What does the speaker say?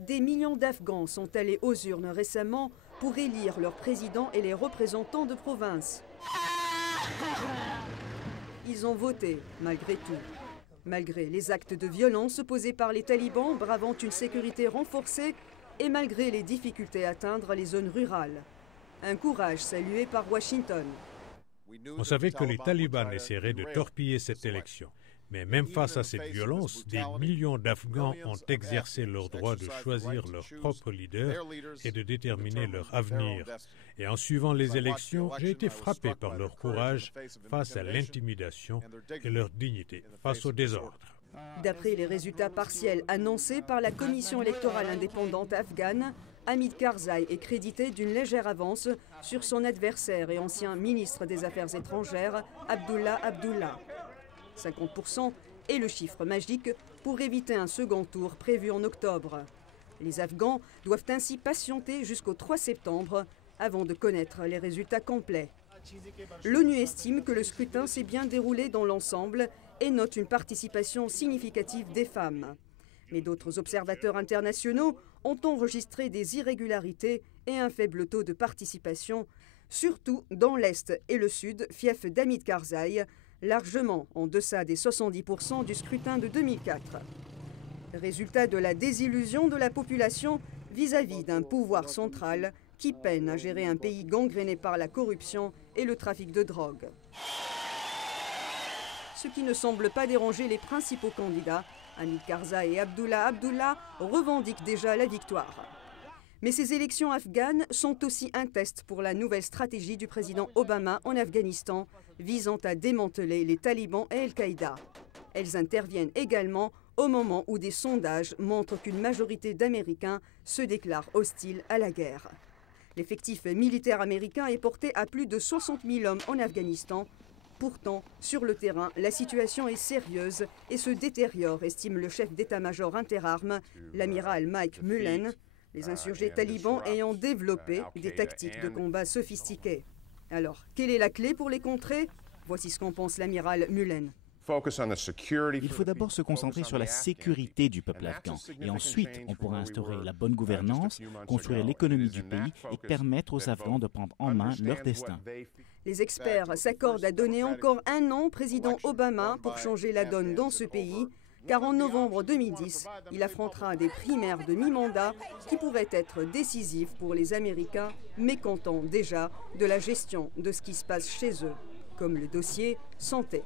Des millions d'Afghans sont allés aux urnes récemment pour élire leur président et les représentants de province. Ils ont voté, malgré tout. Malgré les actes de violence posés par les talibans, bravant une sécurité renforcée, et malgré les difficultés à atteindre les zones rurales. Un courage salué par Washington. On savait que les talibans essaieraient de torpiller cette élection. Mais même face à cette violence, des millions d'Afghans ont exercé leur droit de choisir leur propre leader et de déterminer leur avenir. Et en suivant les élections, j'ai été frappé par leur courage face à l'intimidation et leur dignité face au désordre. D'après les résultats partiels annoncés par la commission électorale indépendante afghane, Hamid Karzai est crédité d'une légère avance sur son adversaire et ancien ministre des Affaires étrangères, Abdullah Abdullah. 50% est le chiffre magique pour éviter un second tour prévu en octobre. Les Afghans doivent ainsi patienter jusqu'au 3 septembre avant de connaître les résultats complets. L'ONU estime que le scrutin s'est bien déroulé dans l'ensemble et note une participation significative des femmes. Mais d'autres observateurs internationaux ont enregistré des irrégularités et un faible taux de participation, surtout dans l'Est et le Sud, fief d'Hamid Karzai, largement en deçà des 70% du scrutin de 2004. Résultat de la désillusion de la population vis-à-vis d'un pouvoir central qui peine à gérer un pays gangréné par la corruption et le trafic de drogue. Ce qui ne semble pas déranger les principaux candidats, Hamid Karzai et Abdullah Abdullah revendiquent déjà la victoire. Mais ces élections afghanes sont aussi un test pour la nouvelle stratégie du président Obama en Afghanistan, visant à démanteler les talibans et Al-Qaïda. Elles interviennent également au moment où des sondages montrent qu'une majorité d'Américains se déclarent hostiles à la guerre. L'effectif militaire américain est porté à plus de 60 000 hommes en Afghanistan. Pourtant, sur le terrain, la situation est sérieuse et se détériore, estime le chef d'état-major interarmes, l'amiral Mike Mullen, les insurgés talibans ayant développé des tactiques de combat sophistiquées. Alors, quelle est la clé pour les contrer? Voici ce qu'en pense l'amiral Mullen. Il faut d'abord se concentrer sur la sécurité du peuple afghan et ensuite on pourra instaurer la bonne gouvernance, construire l'économie du pays et permettre aux Afghans de prendre en main leur destin. Les experts s'accordent à donner encore un an au président Obama pour changer la donne dans ce pays, car en novembre 2010, il affrontera des primaires de mi-mandat qui pourraient être décisives pour les Américains, mécontents déjà de la gestion de ce qui se passe chez eux, comme le dossier santé.